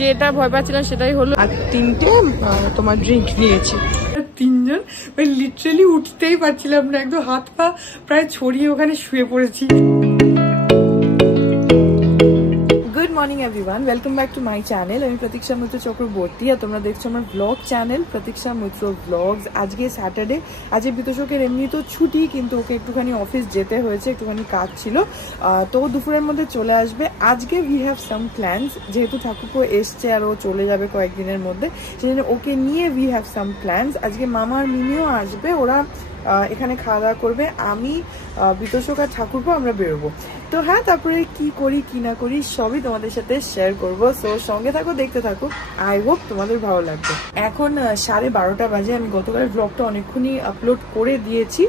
যেটা ভয় পাচ্ছিলাম সেটাই হলো। আর 3টে তোমার ড্রিঙ্ক নিয়েছি। 3জন লিটারালি উঠতেই পারছিলাম না, একদম হাত পা প্রায় ছড়িয়ে ওখানে শুয়ে পড়েছি। Good morning everyone, welcome back to my channel. আমি প্রতীক্ষা মৈত্র চক্রবর্তী আর তোমরা দেখছো আমার ব্লগ চ্যানেল প্রতীক্ষা মৈত্র ব্লগস। আজকে স্যাটারডে, আজকে বিতোষকের এমনি তো ছুটি, কিন্তু ওকে একটুখানি অফিস যেতে হয়েছে, একটুখানি কাজ ছিল, তো দুপুরের মধ্যে চলে আসবে। আজকে উই হ্যাভ সাম প্ল্যানস, যেহেতু ঠাকুরপো এসছে আর ও চলে যাবে কয়েকদিনের মধ্যে, সেজন্য ওকে নিয়ে উই হ্যাভ সাম প্ল্যানস। আজকে মামা আর মিমিও আসবে, ওরা এখানে খাওয়া দাওয়া করবে। আমি বিতোষক আর ঠাকুরপো আমরা বেরোবো। তো হ্যাঁ, তারপরে কি করি কি না করি সবই তোমাদের সাথে শেয়ার করবো। সো সঙ্গে থাকো, দেখতে থাকো, আই হোপ তোমাদের ভালো লাগবে। এখন 12:30 বাজে। আমি গতকাল ব্লগটা অনেকক্ষণই আপলোড করে দিয়েছি।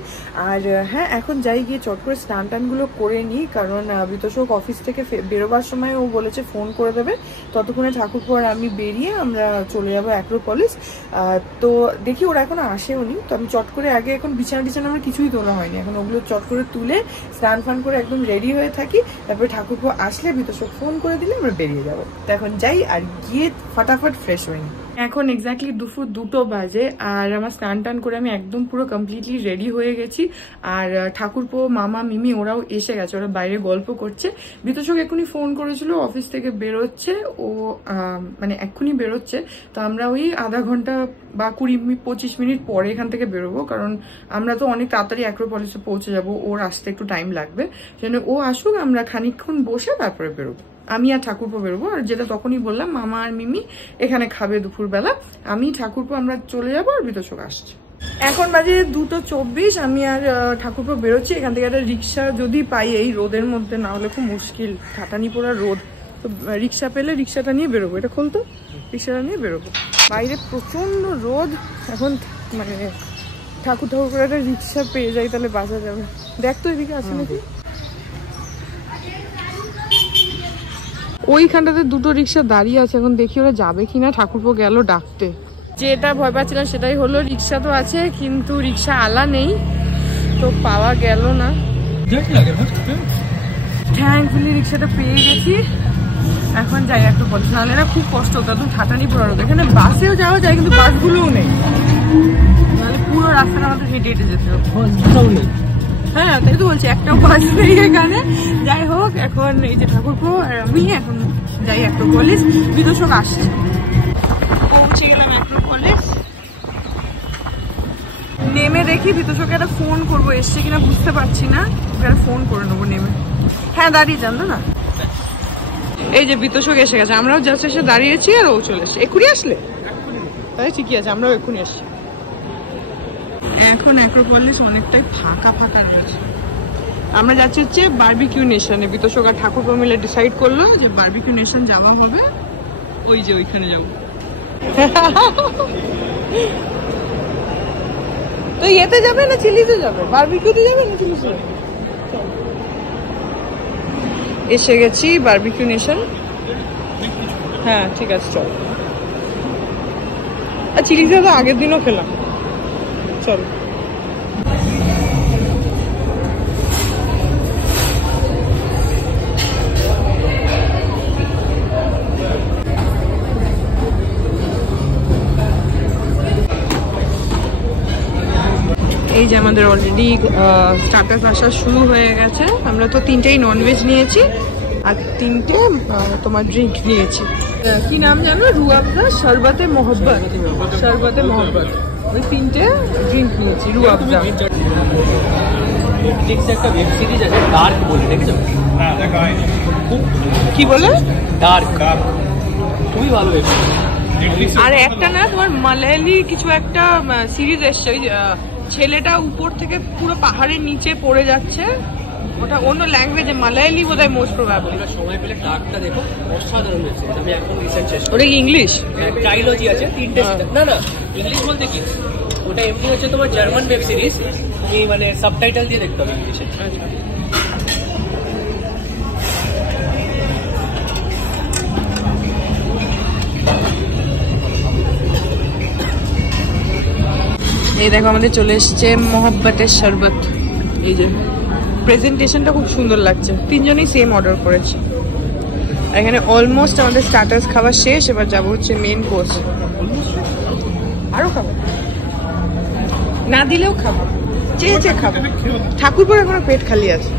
আর হ্যাঁ, এখন যাই গিয়ে চট করে স্নান টানগুলো করে নিই, কারণ বিতোষক অফিস থেকে বেরোবার সময় ও বলেছে ফোন করে দেবে। ততক্ষণে ঠাকুরপো আর আমি বেরিয়ে আমরা চলে যাবো অ্যাক্রোপলিস। তো দেখি ওরা এখনো আসেওনি, তো আমি চট করে আগে এখন বিছানা টিছানা আমার কিছুই তোলা হয়নি, এখন ওগুলো চট করে তুলে স্নান ফান করে একদম রেডি হয়ে থাকি। তারপরে ঠাকুরপো আসলে বিতোষক ফোন করে দিলে আমরা বেরিয়ে যাবো। তো এখন যাই আর গিয়ে ফাটাফাট ফ্রেশ হয়ে নিই। এখন এক্স্যাক্টলি দুপুর 2টো বাজে আর আমার স্নান টান করে আমি একদম পুরো কমপ্লিটলি রেডি হয়ে গেছি। আর ঠাকুরপো, মামা, মিমি ওরাও এসে গেছে, ওরা বাইরে গল্প করছে। বিতোষক এক্ষুনি ফোন করেছিল, অফিস থেকে বেরোচ্ছে ও, মানে এক্ষুনি বেরোচ্ছে। তো আমরা ওই আধা ঘন্টা বা 20-25 মিনিট পরে এখান থেকে বেরোবো, কারণ আমরা তো অনেক তাড়াতাড়ি অ্যাক্রোপলিসে পৌঁছে যাবো, ওর আসতে একটু টাইম লাগবে। সেজন্য ও আসুক, আমরা খানিকক্ষণ বসে তারপরে বেরোবো। আমি আর ঠাকুরপো বেরোবো। আর যেটা তখনই বললাম, মামা আর মিমি এখানে খাবে দুপুরবেলা, আমি ঠাকুরপো আমরা চলে যাবো আর বিতোষক আসছে। এখন বাজে 2:24, আমি আর ঠাকুরপো বেরোচ্ছি। এখান থেকে একটা রিক্সা যদি পাই এই রোদের মধ্যে, না হলে খুব মুশকিল, ঠাটানি পোড়া রোদ। তো রিক্সা পেলে রিক্সাটা নিয়ে বেরোবো। এটা খোলতো, রিক্সাটা নিয়ে বেরোবো। বাইরে প্রচন্ড রোদ এখন, মানে ঠাকুর করে একটা রিক্সা পেয়ে যাই তাহলে বাঁচা যাবে। দেখ তো এদিকে আছে নাকি। ওইখানটাতে 2টো রিক্সা দাঁড়িয়ে আছে, এখন দেখি ওরা যাবে কিনা। ঠাকুরপো গেল ডাকতে। যেটা ভয় পাচ্ছিলাম সেটাই হলো, রিক্সা তো আছে কিন্তু রিক্সা আলা নেই, তো পাওয়া গেল না। থ্যাঙ্কফুলি রিক্সাটা পেয়ে গেছি। এখন যাই একটু বলছি, নাহলে না খুব কষ্ট হতো, একদম ঠাটানি পড়া হতো। এখানে বাসেও যাওয়া যায় কিন্তু বাসগুলোও নেই, নাহলে পুরো রাস্তাটা আমাদের হেঁটে হেঁটে যেতে হবে। হ্যাঁ, তাই তো বলছি, একটাও বাস নেই এখানে। যাই হোক, এখন এই যে ঠাকুরপো আর আমি এখন যাই অ্যাক্রোপলিস। বিতোষক আসছে, পৌঁছে গেলাম অ্যাক্রোপলিস। নেমে দেখি বিতোষকে একটা ফোন করবো, এসছে কিনা বুঝতে পারছি না, একটা ফোন করে নেবো নেমে। হ্যাঁ, দাঁড়িয়ে যান না। এই যে বিতোষক এসে গেছে, আমরাও জাস্ট এসে দাঁড়িয়েছি আর ও চলে এসছে। এক্ষুনি আসলে তাই ঠিকই আছে, আমরাও এক্ষুনি এসছি। এখন অ্যাক্রোপলিস অনেকটাই ফাঁকা ফাঁকা রয়েছে। আমরা যাচ্ছি হচ্ছে বারবিকিউ নেশনে। বিতোষক আর ঠাকুরপো মিলে ডিসাইড করলো যে বারবিকিউ নেশন যাওয়া হবে, ওই যে ওইখানে যাবো। তো ইয়েতে যাবে না চিলিতে যাবে? বারবিকিউতে যাবে না চিলিতে যাবে? এসে গেছি বারবিকিউ নেশন। হ্যাঁ ঠিক আছে, চল। আর চিলিতে তো আগের দিনও খেলাম, চল। এই যে আমাদের অলরেডি স্টার্টার্স আসা শুরু হয়ে গেছে। আমরা তো 3টেই ননভেজ নিয়েছি আর 3টে তোমার ড্রিঙ্ক নিয়েছি। কি নাম জানো? রুয়াবজা, শরবতে মোহব্বত, শরবতে মোহব্বত, ওই 3টে ড্রিঙ্ক নিয়েছি। রুয়াবজা একটা ওয়েব সিরিজ আছে ডার্ক বলে, দেখেছো? কি বলে? ডার্ক, খুবই ভালো ওয়েব সিরিজ। আর একটা না তোমার মালায়ালি কিছু একটা সিরিজ এসছে, ওই ছেলেটা উপর থেকে পুরো পাহাড়ের নিচে পড়ে যাচ্ছে, ওটা অন্য ল্যাঙ্গুয়েজে, মালায়ালি বোধহয় মোস্ট প্রবাবলি। সময় পেলে ডার্কটা দেখো, অসাধারণ ওয়েব সিরিজ। আমি এখন রিসেন্ট শেষ। ওটা কি ইংলিশ? ট্রাইলজি আছে 3টে। না না, ইংলিশ বলতে কি, ওটা এমনি হচ্ছে তোমার জার্মান ওয়েব সিরিজ, তুমি মানে সাবটাইটেল দিয়ে দেখতে হবে ইংলিশে। এই দেখো আমাদের চলে এসছে মোহব্বতের শরবত। এই যে প্রেজেন্টেশনটা খুব সুন্দর লাগছে, 3জনেই সেম অর্ডার করেছি। এখানে অলমোস্ট আমাদের স্টার্টার্স খাওয়া শেষ, এবার যাবো হচ্ছে মেন কোর্স। আরো খাবো, না দিলেও খাবো, চেয়ে খাবো। ঠাকুরপুর এখনো পেট খালি আছে,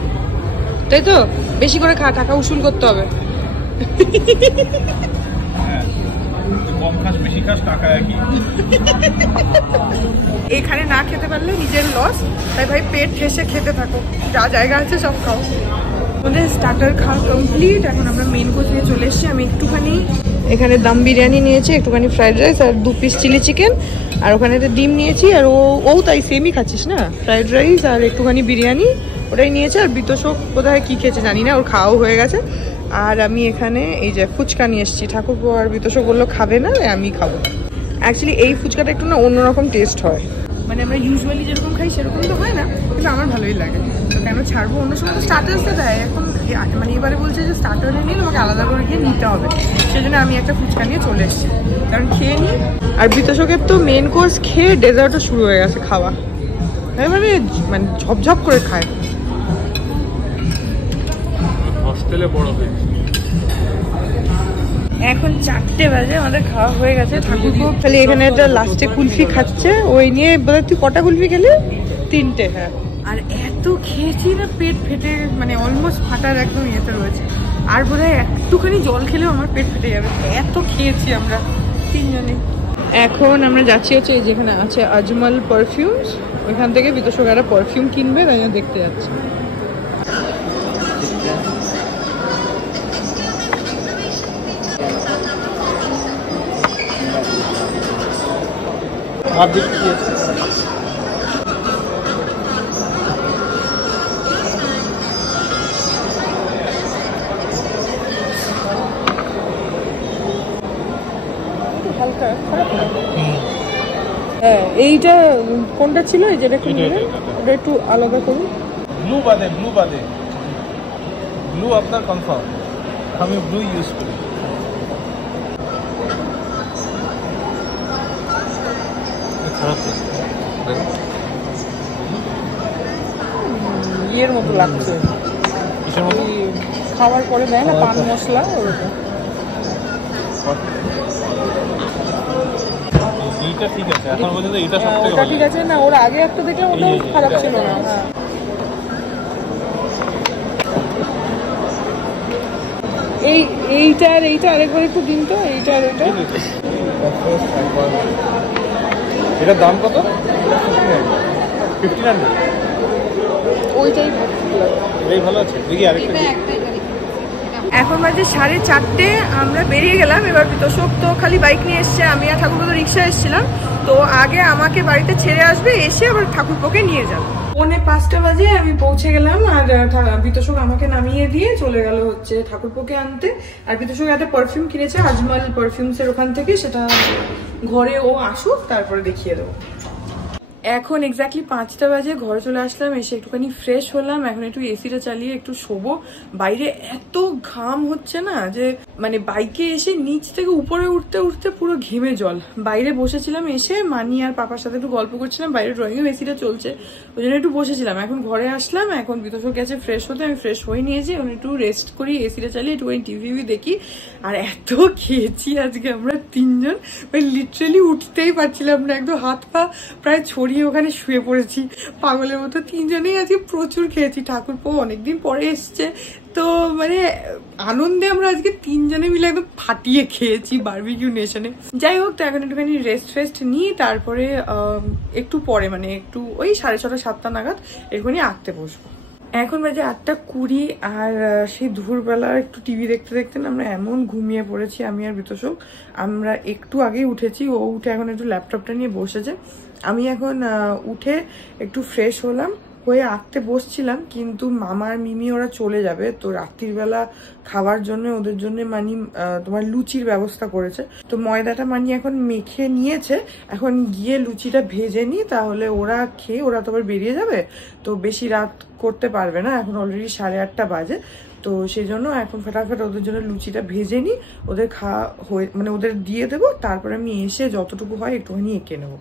তাই তো? বেশি করে খা, টাকা উসুল করতে হবে। এখানে না খেতে পারলে নিজের লস, তাই ভাই পেট ঠেসে খেতে থাকো, যা জায়গা আছে সব খাও। আমাদের স্টার্টার খাওয়া কমপ্লিট, এখন আমরা মেন কোর্স নিয়ে চলে এসেছি। আমি একটুখানি এখানে দম বিরিয়ানি নিয়েছি, একটুখানি ফ্রাইড রাইস আর 2 পিস চিলি চিকেন, আর ওখানে ডিম নিয়েছি। আর ও তাই সেমই খাচ্ছিস না, ফ্রাইড রাইস আর একটুখানি বিরিয়ানি ওটাই নিয়েছে। আর বিতোষক বোধহয় কি খেয়েছে জানি না, ওর খাওয়াও হয়ে গেছে। আর আমি এখানে এই যে ফুচকা নিয়ে এসেছি, ঠাকুরপো আর বিতোষক বললো খাবে না, আমি খাবো। অ্যাকচুয়ালি এই ফুচকাটা একটু না অন্যরকম টেস্ট হয়, মানে আমরা ইউজুয়ালি যেরকম খাই সেরকম তো হয় না, কিন্তু আমার ভালোই লাগে। তো কেন ছাড়বো, অন্য সময় তো স্টার্টার্সটা দেয়, এখন মানে এবারে বলছে যে স্টার্টারে নিয়ে আমাকে আলাদা করে গিয়ে নিতে হবে, সেই জন্য আমি একটা ফুচকা নিয়ে চলে এসেছি, কারণ খেয়ে নিই। আর বিতোষকের তো মেন কোর্স খেয়ে ডেজার্টও শুরু হয়ে গেছে খাওয়া, মানে মানে ঝপঝপ করে খায়। হস্টেলে বড় হয়েছে। এখন 4টে বাজে, আমাদের খাওয়া হয়ে গেছে। ঠাকুরপো খালি এখানে একটা লাস্টে কুলফি খাচ্ছে, ওই নিয়ে বোধহয় তুই কটা কুলফি খেলি? 3টে। হ্যাঁ, আর এত খেয়েছি না, পেট ফেটে মানে অলমোস্ট ফাটার একদম ইয়েতে রয়েছে। আর বোধহয় একটুখানি জল খেলেও আমার পেট ফেটে যাবে, এত খেয়েছি আমরা 3 জনে। এখন আমরা যাচ্ছি হচ্ছে এই যেখানে আছে আজমল পারফিউমস, ওইখান থেকে বিতোষক একটা পারফিউম কিনবে, তাই জন্য দেখতে যাচ্ছি। হ্যাঁ, এইটা কোনটা ছিল, এই যেটা ওটা একটু আলাদা করুন। ব্লু বাদে ব্লু আপনার কনফার্ম, আমি ব্লু ইউজ করি। ইয়ের মতো লাগছে, খাওয়ার পরে দেয় না পান মশলা, ওরকম। এইটা ঠিক আছে, এখন পর্যন্ত এটা সবথেকে ভালো। ঠিক আছে না, ওর আগে একটা দেখলাম ওটাও খারাপ ছিল না। হ্যাঁ, এইটা আরেকবার একটু দিন তো, এইটা আর এটা। এটার দাম কত? 1500। ওইটাই ভালো আছে, দেখি আরেকটা। এখন বাজে 4:30, আমরা বেরিয়ে গেলাম। এবার বিতোষক তো খালি বাইক নিয়ে এসছে, আমি আর ঠাকুরপো তো রিক্সা এসেছিলাম। তো আগে আমাকে বাড়িতে ছেড়ে আসবে, এসে আবার ঠাকুরপোকে নিয়ে যাবে। 4:45 বাজে আমি পৌঁছে গেলাম, আর বিতোষক আমাকে নামিয়ে দিয়ে চলে গেল হচ্ছে ঠাকুরপোকে আনতে। আর বিতোষক একটা পারফিউম কিনেছে আজমল পারফিউমসের ওখান থেকে, সেটা ঘরে ও আসুক তারপরে দেখিয়ে দেবো। এখন এক্স্যাক্টলি 5টা বাজে, ঘরে চলে আসলাম, এসে একটুখানি ফ্রেশ হলাম। এখন একটু এসিটা চালিয়ে একটু শোবো। বাইরে এত ঘাম হচ্ছে না, যে মানে বাইকে এসে নিচ থেকে উপরে উঠতে উঠতে পুরো ঘেমে জল। বাইরে বসেছিলাম, এসে মানি আর পাপার সাথে একটু গল্প করছিলাম, বাইরে ড্রয়িংয়ে এসিটা চলছে, ওই জন্য একটু বসেছিলাম। এখন ঘরে আসলাম, এখন বিতোষক গেছে ফ্রেশ হতে, আমি ফ্রেশ হয়ে নিয়েছি। এখন একটু রেস্ট করি, এসিটা চালিয়ে একটুখানি টিভি দেখি। আর এত খেয়েছি আজকে আমরা 3 জন, মানে লিটারেলি উঠতেই পারছিলাম না, একদম হাত পা প্রায় ছড়িয়ে ওখানে শুয়ে পড়েছি পাগলের মতো। 3 জনেই আজকে প্রচুর খেয়েছি। ঠাকুরপো অনেকদিন পরে এসছে, তো মানে আনন্দে আমরা আজকে 3 জনে মিলে একদম ফাটিয়ে খেয়েছি বারবিকিউ নেশনে। যাই হোক, তো এখন একটুখানি রেস্ট নিই, তারপরে একটু পরে মানে একটু ওই 6:30 7টা নাগাদ একটুখানি আঁকতে বসবো। এখন বাজে 8:20, আর সেই দুপুরবেলা একটু টিভি দেখতে দেখতে না আমরা এমন ঘুমিয়ে পড়েছি আমি আর বিতোষক। আমরা একটু আগেই উঠেছি, ও উঠে এখন একটু ল্যাপটপটা নিয়ে বসেছে। আমি এখন উঠে একটু ফ্রেশ হলাম, হয়ে আঁকতে বসছিলাম, কিন্তু মামা আর মিমি ওরা চলে যাবে, তো রাত্রির বেলা খাবার জন্য ওদের জন্য মানি তোমার লুচির ব্যবস্থা করেছে। তো ময়দাটা মানি এখন মেখে নিয়েছে, এখন গিয়ে লুচিটা ভেজে নি, তাহলে ওরা খেয়ে ওরা তো আবার বেরিয়ে যাবে, তো বেশি রাত করতে পারবে না। এখন অলরেডি 8:30 বাজে, তো সেই জন্য এখন ফটাফট ওদের জন্য লুচিটা ভেজে নিই, ওদের খাওয়া হয়ে মানে ওদের দিয়ে দেবো, তারপরে আমি এসে যতটুকু হয় একটুখানি এঁকে নেবো।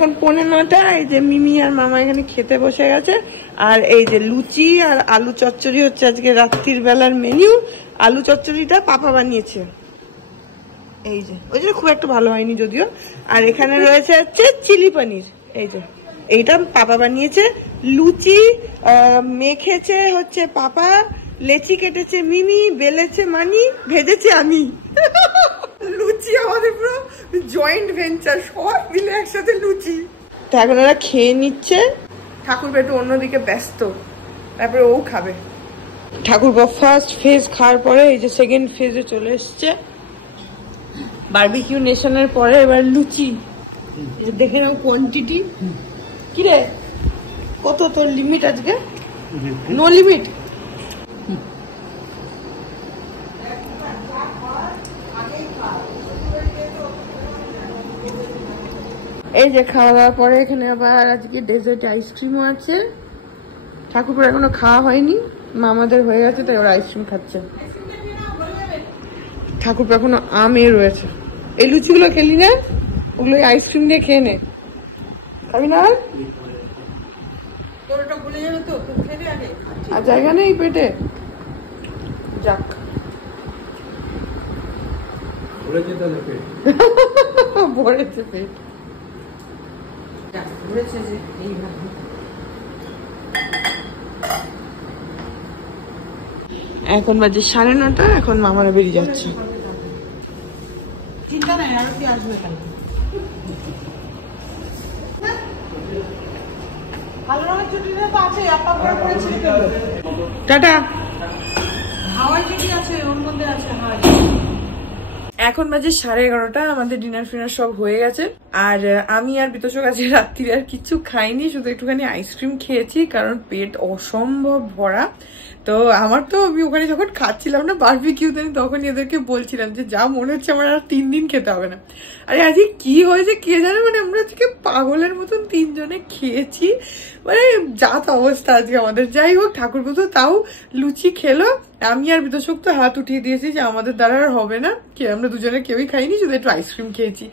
এখন 9:45, এই যে মিমি আর মামা এখানে খেতে বসে গেছে। আর এই যে লুচি আর আলু চচ্চড়ি হচ্ছে আজকে রাত্রির বেলার মেনু। আলু চচ্চড়িটা পাপা বানিয়েছে, এই যে ওই যে খুব একটা ভালো হয়নি যদিও। আর এখানে রয়েছে হচ্ছে চিলি পনির, এই যে এইটা পাপা বানিয়েছে। লুচি মেখেছে হচ্ছে পাপা, লেচি কেটেছে মিমি, বেলেছে মানি, ভেজেছে আমি। লুচি আমাদের পুরো জয়েন্ট ভেঞ্চার, সবাই মিলে একসাথে লুচি। তো এখন ওরা খেয়ে নিচ্ছে, ঠাকুর একটু অন্যদিকে ব্যস্ত, তারপরে ও খাবে। ঠাকুর ফার্স্ট ফেজ খাওয়ার পরে এই যে সেকেন্ড ফেজে চলে এসছে বারবিকিউ নেশনের পরে। এবার লুচি দেখে নাও কোয়ান্টিটি। কিরে কত তোর লিমিট আজকে? No limit. এই যে খাওয়া দাওয়ার পরে এখানে আবার আজকে ডেজার্ট আইসক্রিমও আছে। ঠাকুর এখনো খাওয়া হয়নি, মামাদের হয়ে গেছে তাই ওরা আইসক্রিম খাচ্ছে। ঠাকুর এখনো আমে রয়েছে। এই লুচিগুলো খেলি না, ওগুলো আইসক্রিম দিয়ে খেয়ে নে। খাবি না আর জায়গা নেই পেটে। যাক ভরেছে পেট। এখন বাজে 9:30, এখন মামারা বেরিয়ে যাচ্ছে। চিন্তা নাই, আরো কি আসবে কালকে। টাটা। হাওয়াই চটি আছে, ওর মধ্যে আছে হাওয়াই। এখন বাজে 11:30, আমাদের ডিনার ফিনার সব হয়ে গেছে। আর আমি আর বিতোষক আজকে রাত্রি আর কিছু খাইনি, শুধু একটুখানি আইসক্রিম খেয়েছি কারণ পেট অসম্ভব ভরা। তো আমার তো আমি ওখানে যখন খাচ্ছিলাম না বারবিকিউতে, আমি তখন এদেরকে বলছিলাম যে যা মনে হচ্ছে আমার আর 3 দিন খেতে হবে না। আরে আজকে কি হয়েছে কে জানে, মানে আমরা আজকে পাগলের মতন 3 জনে খেয়েছি, মানে জাত অবস্থা আজকে আমাদের। যাই হোক ঠাকুর তো তাও লুচি খেলো, আমি আর বিতোষক তো হাত উঠিয়ে দিয়েছি যে আমাদের দ্বারা আর হবে না, আমরা দুজনে কেউই খাইনি, শুধু একটু আইসক্রিম খেয়েছি।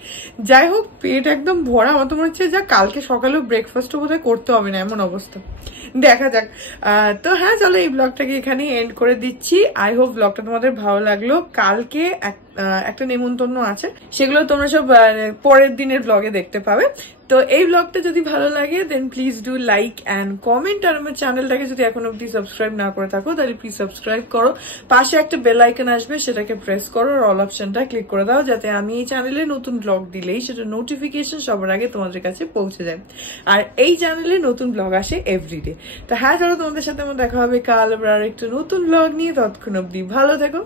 যাই হোক পেট একদম ভরা। আমার তো মনে হচ্ছে যা কালকে সকালেও ব্রেকফাস্টও বোধহয় করতে হবে না, এমন অবস্থা। দেখা যাক। তো হ্যাঁ চলো এই ব্লগটাকে এখানে এন্ড করে দিচ্ছি। আই হোপ ব্লগটা তোমাদের ভালো লাগলো। কালকে একটা নেমন্তন্ন আছে, সেগুলো তোমরা সব পরের দিনের ব্লগে দেখতে পাবে। তো এই ব্লগটা যদি ভালো লাগে then please do like and comment. আর আমার চ্যানেলটাকে যদি এখন অব্দি সাবস্ক্রাইব না করে থাকো তাহলে প্লিজ সাবস্ক্রাইব করো। পাশে একটা বেল আইকন আসবে, সেটাকে প্রেস করো আর অল অপশনটা ক্লিক করে দাও, যাতে আমি এই চ্যানেলে নতুন ব্লগ দিলেই সেটা নোটিফিকেশন সবার আগে তোমাদের কাছে পৌঁছে যায়। আর এই চ্যানেলে নতুন ব্লগ আসে এভরিডে। তো হ্যাঁ চলো তোমাদের সাথে আমার দেখা হবে কাল আবার একটা নতুন ব্লগ নিয়ে। ততক্ষণ অব্দি ভালো থেকো।